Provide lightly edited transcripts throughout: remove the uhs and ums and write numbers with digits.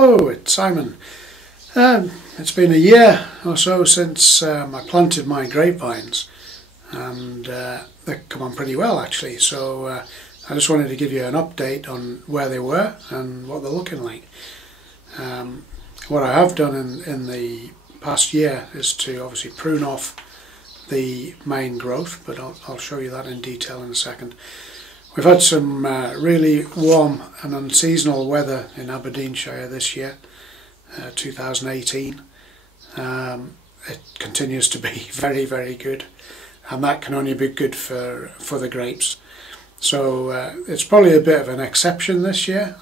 Hello, it's Simon. It's been a year or so since I planted my grapevines, and they've come on pretty well actually, so I just wanted to give you an update on where they were and what they're looking like. What I have done in the past year is to obviously prune off the main growth, but I'll show you that in detail in a second. We've had some really warm and unseasonal weather in Aberdeenshire this year, 2018. It continues to be very, very good, and that can only be good for the grapes. So it's probably a bit of an exception this year.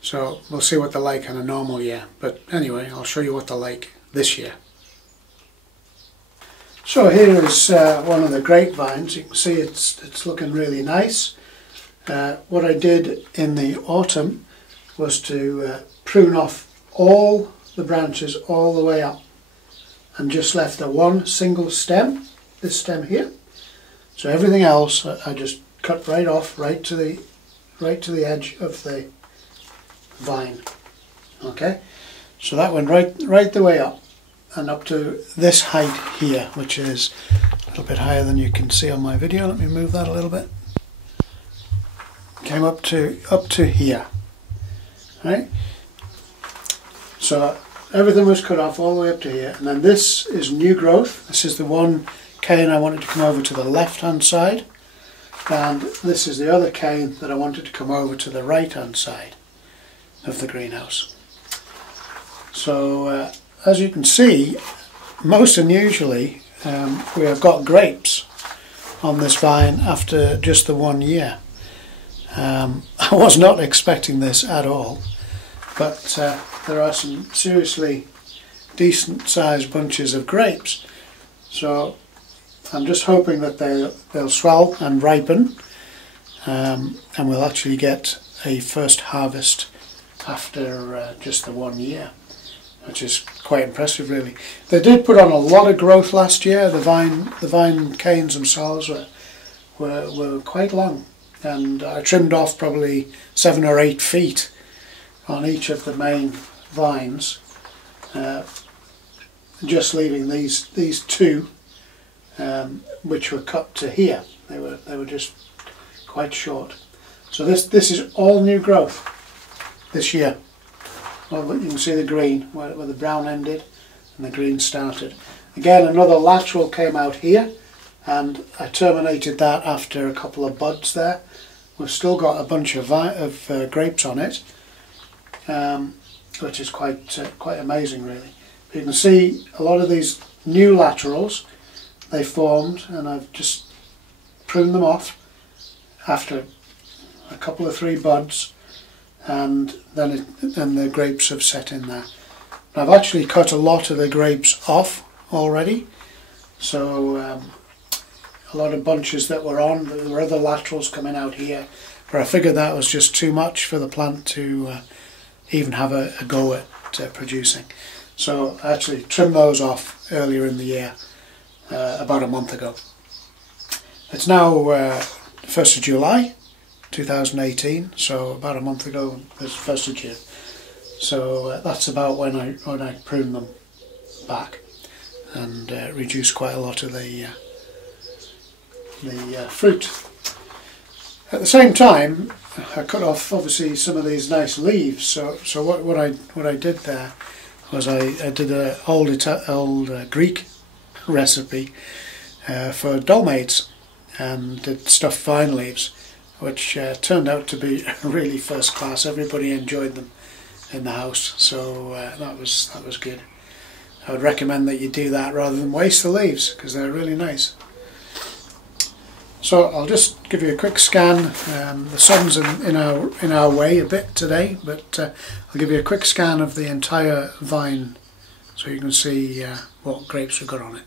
So we'll see what they're like in a normal year. But anyway, I'll show you what they're like this year. So here is one of the grapevines. You can see it's looking really nice. What I did in the autumn was to prune off all the branches all the way up, and just left the one single stem, this stem here. So everything else I just cut right off, right to the edge of the vine. Okay, so that went right the way up, and up to this height here, which is a little bit higher than you can see on my video. Let me move that a little bit. Came up to here, right? So everything was cut off all the way up to here, and then this is new growth. This is the one cane I wanted to come over to the left hand side, and this is the other cane that I wanted to come over to the right hand side of the greenhouse. So as you can see, most unusually, we have got grapes on this vine after just the 1 year. I was not expecting this at all, but there are some seriously decent sized bunches of grapes. So I'm just hoping that they'll swell and ripen, and we'll actually get a first harvest after just the 1 year. Which is quite impressive, really. They did put on a lot of growth last year. The vine canes themselves were quite long, and I trimmed off probably 7 or 8 feet on each of the main vines, just leaving these two, which were cut to here. They were just quite short. So this is all new growth this year. Well, you can see the green where the brown ended and the green started. Again, another lateral came out here, and I terminated that after a couple of buds there. We've still got a bunch of grapes on it, which is quite amazing, really. But you can see a lot of these new laterals, they formed, and I've just pruned them off after a couple of 3 buds. And then the grapes have set in there. I've actually cut a lot of the grapes off already, so a lot of bunches that were on, there were other laterals coming out here, but I figured that was just too much for the plant to even have a go at producing. So I actually trimmed those off earlier in the year, about a month ago. It's now 1st of July 2018, so about a month ago was 1st of June. So that's about when I pruned them back and reduced quite a lot of the fruit. At the same time, I cut off obviously some of these nice leaves. So what I did there was I did an old Greek recipe for dolmades, and did stuffed vine leaves, which turned out to be really first class. Everybody enjoyed them in the house, so that was good. I would recommend that you do that rather than waste the leaves, because they're really nice. So I'll just give you a quick scan. The sun's in our way a bit today, but I'll give you a quick scan of the entire vine so you can see what grapes we've got on it.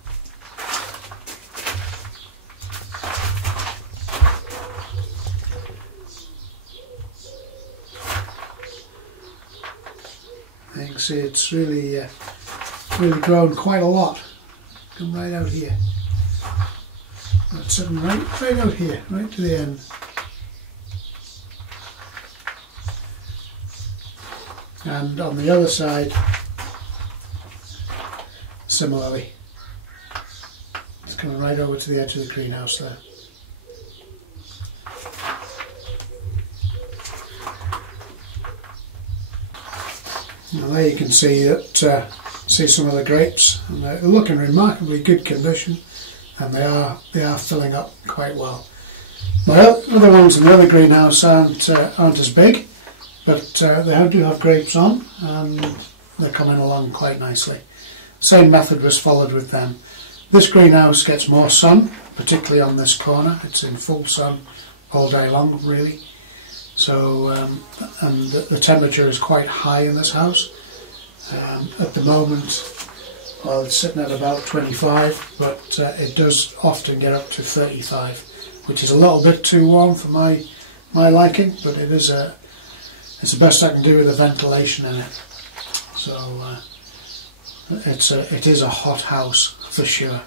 You can see it's really grown quite a lot. Come right out here. That's sitting right out here, right to the end. and on the other side similarly. It's coming right over to the edge of the greenhouse there. Now there you can see that see some of the grapes, and they're looking remarkably good condition, and they are filling up quite well. My other ones in the other greenhouse aren't as big, but they do have grapes on, and they're coming along quite nicely. Same method was followed with them. This greenhouse gets more sun, particularly on this corner. It's in full sun all day long, really. So, and the temperature is quite high in this house. At the moment, well, it's sitting at about 25, but it does often get up to 35, which is a little bit too warm for my liking, but it's the best I can do with the ventilation in it. So it is a hot house for sure.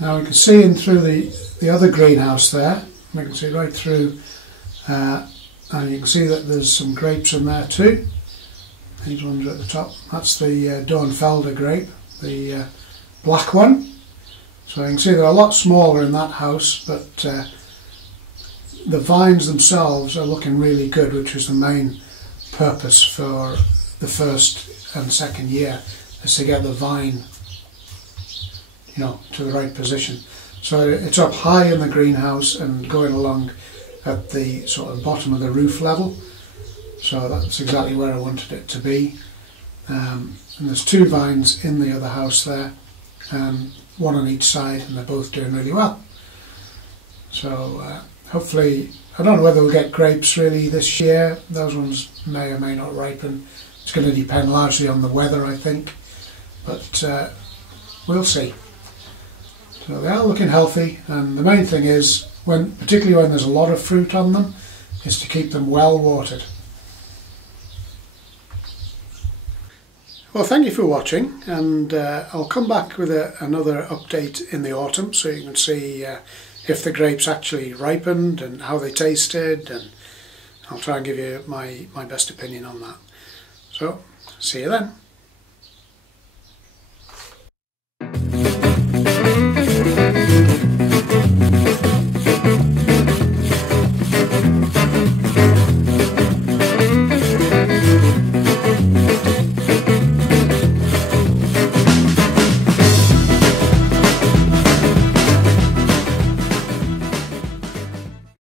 Now we can see in through the other greenhouse there. We can see right through, and you can see that there's some grapes in there too. These ones are at the top. That's the Dornfelder grape, the black one. So you can see they're a lot smaller in that house, but the vines themselves are looking really good, which was the main purpose for the first and second year, is to get the vine, you know, to the right position. So it's up high in the greenhouse and going along at the sort of bottom of the roof level. So that's exactly where I wanted it to be. And there's two vines in the other house there, one on each side, and they're both doing really well. So hopefully, I don't know whether we'll get grapes really this year. Those ones may or may not ripen. It's going to depend largely on the weather, I think, but we'll see. So they are looking healthy, and the main thing is, particularly when there's a lot of fruit on them, is to keep them well watered. Well, thank you for watching, and I'll come back with another update in the autumn, so you can see if the grapes actually ripened and how they tasted, and I'll try and give you my best opinion on that. So, see you then.